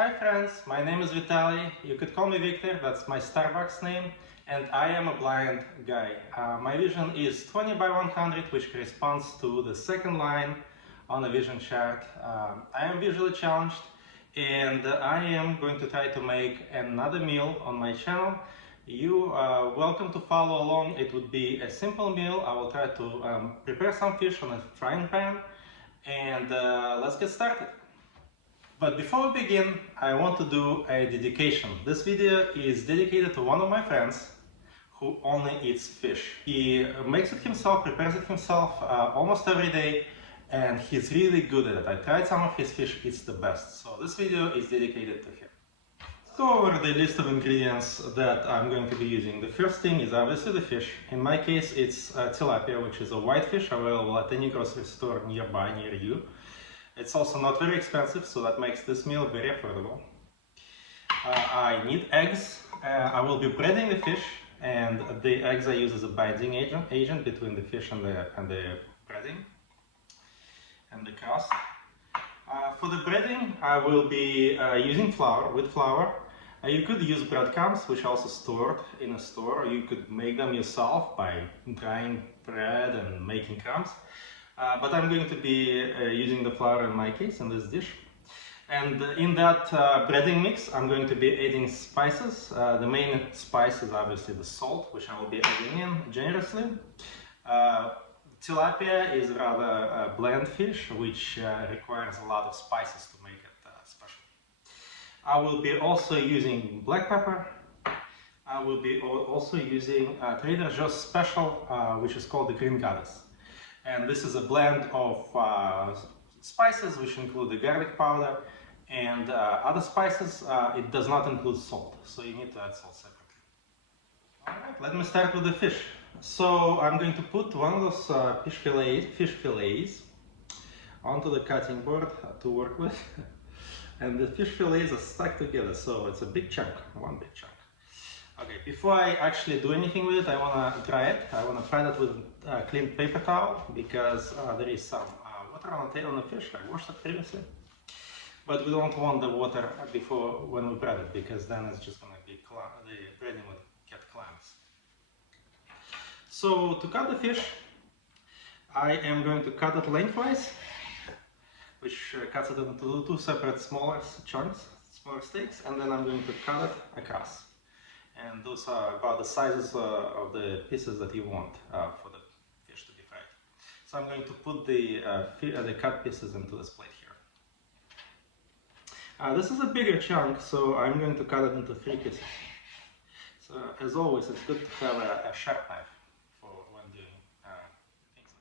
Hi friends, my name is Vitaly. You could call me Victor, that's my Starbucks name, and I am a blind guy. My vision is 20 by 100, which corresponds to the second line on the vision chart. I am visually challenged, and I am going to try to make another meal on my channel. You are welcome to follow along. It would be a simple meal. I will try to prepare some fish on a frying pan, and let's get started. But before we begin, I want to do a dedication. This video is dedicated to one of my friends who only eats fish. He makes it himself, prepares it himself almost every day, and he's really good at it. I tried some of his fish, it's the best. So this video is dedicated to him. Let's go over the list of ingredients that I'm going to be using. The first thing is obviously the fish. In my case, it's tilapia, which is a white fish available at any grocery store nearby, near you. It's also not very expensive, so that makes this meal very affordable. I need eggs. I will be breading the fish, and the eggs I use as a binding agent between the fish and the breading and the crust. For the breading, I will be using flour. With flour, you could use breadcrumbs, which are also stored in a store. You could make them yourself by drying bread and making crumbs. But I'm going to be using the flour in my case in this dish. And in that breading mix, I'm going to be adding spices. The main spice is obviously the salt, which I will be adding in generously. Tilapia is rather a bland fish, which requires a lot of spices to make it special. I will be also using black pepper. I will be also using Trader Joe's special, which is called the Green Goddess. And this is a blend of spices, which include the garlic powder and other spices. It does not include salt, so you need to add salt separately. Alright, let me start with the fish. So I'm going to put one of those fish fillets onto the cutting board to work with. And the fish fillets are stuck together, so it's a big chunk, one big chunk. Okay, before I actually do anything with it, I want to dry it. I want to pad it with a clean paper towel because there is some water on the fish. I washed it previously. But we don't want the water before when we bread it, because then it's just going to be, the breading would get clams. So to cut the fish, I am going to cut it lengthwise, which cuts it into two separate smaller chunks, smaller steaks, and then I'm going to cut it across. And those are about the sizes of the pieces that you want for the fish to be fried. So I'm going to put the cut pieces into this plate here. This is a bigger chunk, so I'm going to cut it into 3 pieces. So as always, it's good to have a sharp knife for when doing things.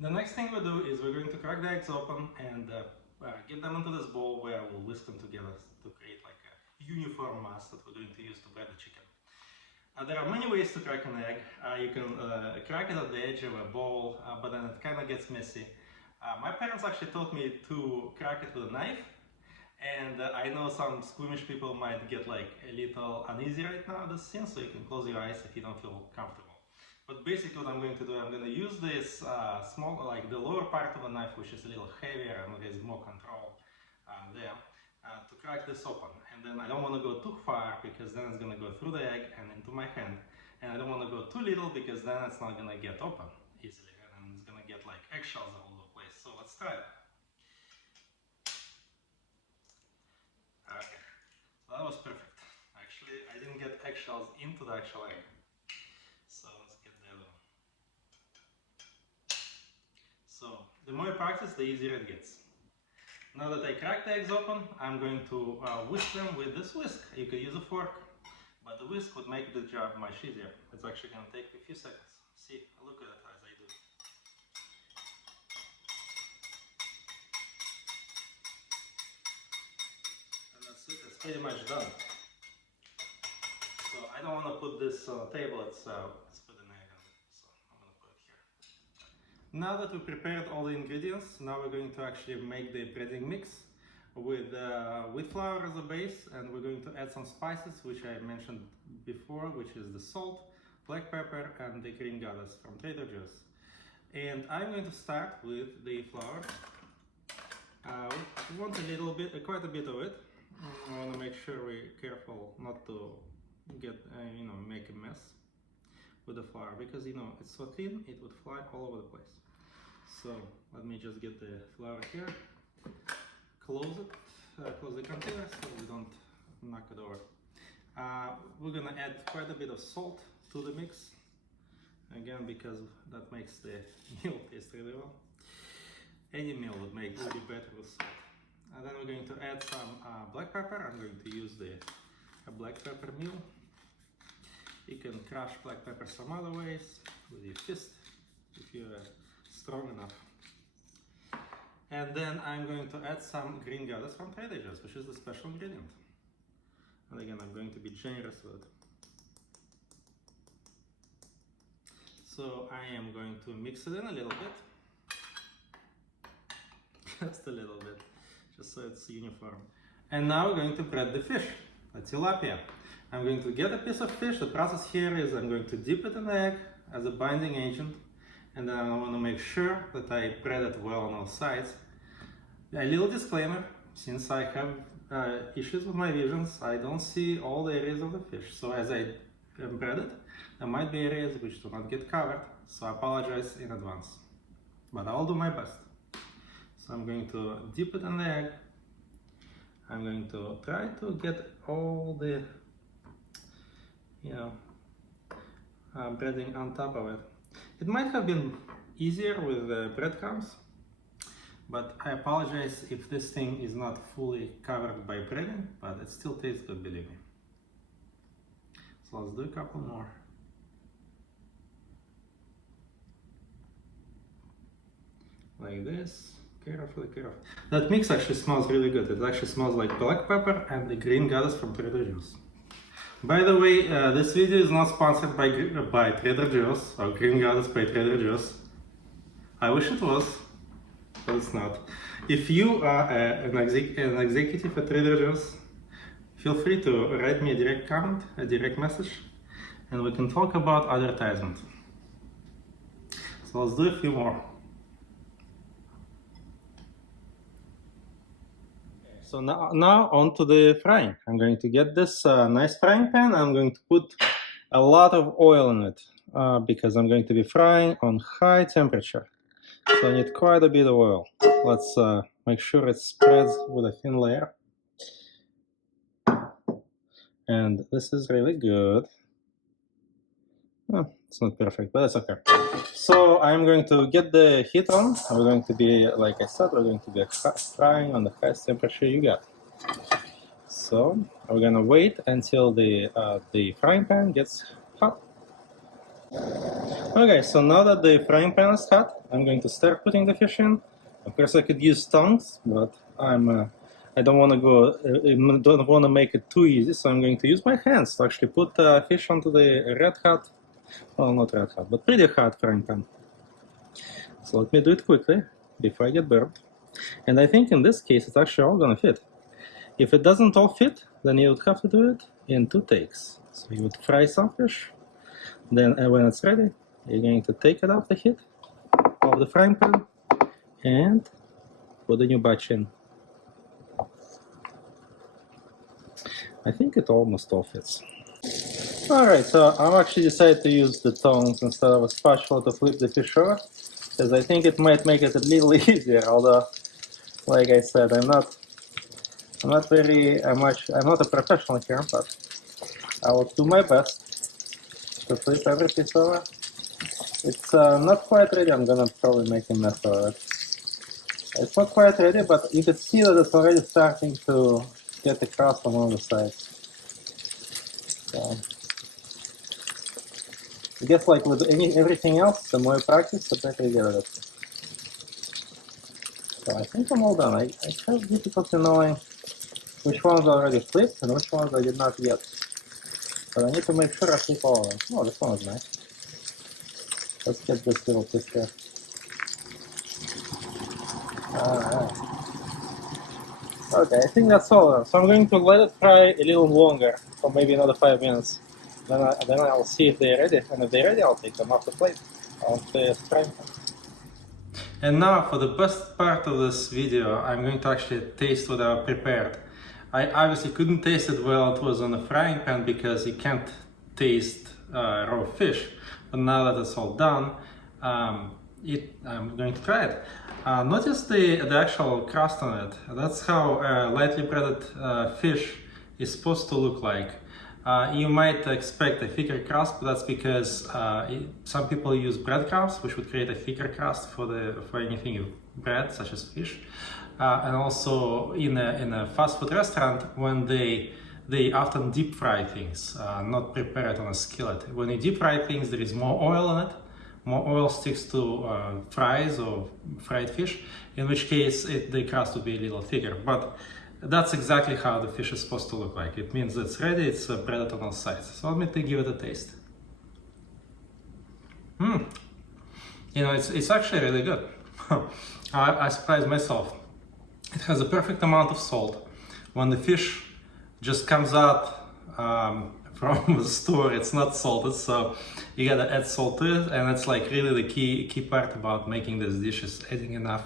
The next thing we'll do is we're going to crack the eggs open and get them into this bowl where we'll whisk them together to create like a uniform mass that we're going to use to bread the chicken. There are many ways to crack an egg. You can crack it at the edge of a bowl, but then it kind of gets messy. My parents actually taught me to crack it with a knife, and I know some squeamish people might get like a little uneasy right now at this scene, so you can close your eyes if you don't feel comfortable. But basically what I'm going to do, I'm going to use this like the lower part of the knife, which is a little heavier and there is more control there. To crack this open, and then I don't want to go too far because then it's going to go through the egg and into my hand, and I don't want to go too little because then it's not going to get open easily and it's going to get like eggshells all over the place. So let's try it. Okay, so that was perfect. Actually, I didn't get eggshells into the actual egg, so let's get the other one. So the more you practice, the easier it gets. Now that I cracked the eggs open, I'm going to whisk them with this whisk. You could use a fork, but the whisk would make the job much easier. It's actually going to take a few seconds. See, look at it as I do. And that's it, it's pretty much done. So I don't want to put this on the table, it's put an egg on it, so I'm going to put it here. Now that we prepared all the ingredients, now we're going to actually make the breading mix with flour as a base, and we're going to add some spices, which I mentioned before, which is the salt, black pepper, and the Green Goddess from Trader Joe's. And I'm going to start with the flour. We want a little bit, quite a bit of it, I want to make sure we're careful not to get, make a mess with the flour, because it's so thin it would fly all over the place. So let me just get the flour here, close it, close the container so we don't knock it over. We're gonna add quite a bit of salt to the mix, again because that makes the meal taste really well. Any meal would be better with salt. And then we're going to add some black pepper. I'm going to use the black pepper meal. You can crush black pepper some other ways, with your fist, if you're strong enough. And then I'm going to add some green goddess from Trader Joe's, which is the special ingredient. And again, I'm going to be generous with it. So I am going to mix it in a little bit. Just a little bit, just so it's uniform. And now we're going to bread the fish, the tilapia. I'm going to get a piece of fish. The process here is I'm going to dip it in egg as a binding agent, and then I want to make sure that I bread it well on all sides. A little disclaimer, since I have issues with my visions, I don't see all the areas of the fish. So as I bread it, there might be areas which do not get covered, so I apologize in advance. But I'll do my best. So I'm going to dip it in the egg. I'm going to try to get all the, breading on top of it. It might have been easier with the breadcrumbs, but I apologize if this thing is not fully covered by breading, but it still tastes good, believe me. So let's do a couple more. Like this. Carefully, carefully. That mix actually smells really good. It actually smells like black pepper and the green goddess from Trader Joe's. By the way, this video is not sponsored by Trader Joe's or Green Goddess by Trader Joe's. I wish it was, but it's not. If you are an executive at Trader Joe's, feel free to write me a direct comment, a direct message, and we can talk about advertisement. So let's do a few more. So now on to the frying. I'm going to get this nice frying pan. I'm going to put a lot of oil in it because I'm going to be frying on high temperature. So I need quite a bit of oil. Let's make sure it spreads with a thin layer. And this is really good. Oh, it's not perfect, but that's okay. So I'm going to get the heat on. We're going to be, like I said, we're going to be frying on the highest temperature you got. So we're gonna wait until the frying pan gets hot. Okay, so now that the frying pan is hot, I'm going to start putting the fish in. Of course, I could use tongs, but I don't want to make it too easy, so I'm going to use my hands to actually put fish onto the red hot. Well, not red hot, but pretty hot frying pan. So let me do it quickly before I get burned. And I think in this case, it's actually all gonna fit. If it doesn't all fit, then you would have to do it in 2 takes. So you would fry some fish, then when it's ready, you're going to take it off the heat of the frying pan and put the new batch in. I think it almost all fits. Alright, so I'm actually decided to use the tongs instead of a spatula to flip the fish over, because I think it might make it a little easier, although, like I said, I'm not a professional here, but I will do my best to flip every piece over. It's not quite ready. I'm gonna probably make a mess of it. It's not quite ready, but you can see that it's already starting to get across on all the sides. So, I guess like with everything else, the more you practice, the better you get at it. So I think I'm all done. I have difficulty knowing which ones already flipped and which ones I did not yet. But I need to make sure I flip all of them. Oh, this one is nice. Let's get this little piece here. Alright. Okay, I think that's all. So I'm going to let it fry a little longer, for maybe another 5 minutes. Then I'll see if they're ready, and if they're ready, I'll take them off the plate. And now for the best part of this video, I'm going to actually taste what I've prepared. I obviously couldn't taste it while it was on the frying pan because you can't taste raw fish. But now that it's all done, I'm going to try it. Notice the actual crust on it. That's how lightly breaded fish is supposed to look like. You might expect a thicker crust, but that's because some people use breadcrumbs, which would create a thicker crust for anything you bread, such as fish. And also in a fast food restaurant, when they often deep fry things, not prepare it on a skillet. When you deep fry things, there is more oil in it. More oil sticks to fries or fried fish, in which case the crust will be a little thicker. But that's exactly how the fish is supposed to look like. It means it's ready, it's breaded on all sides. So let me give it a taste. You know, it's actually really good. I surprised myself. It has a perfect amount of salt. When the fish just comes out from the store, it's not salted, so you gotta add salt to it, and it's like really the key part about making this dish is adding enough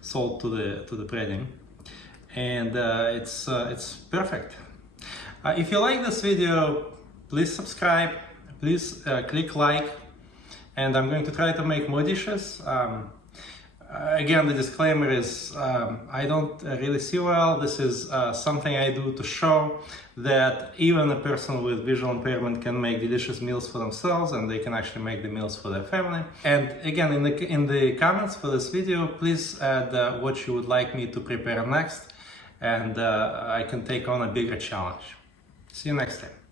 salt to the breading, and it's perfect. If you like this video, please subscribe, please click like, and I'm going to try to make more dishes. Again, the disclaimer is I don't really see well. This is something I do to show that even a person with visual impairment can make delicious meals for themselves, and they can actually make the meals for their family. And again, in the comments for this video, please add what you would like me to prepare next, and I can take on a bigger challenge. See you next time.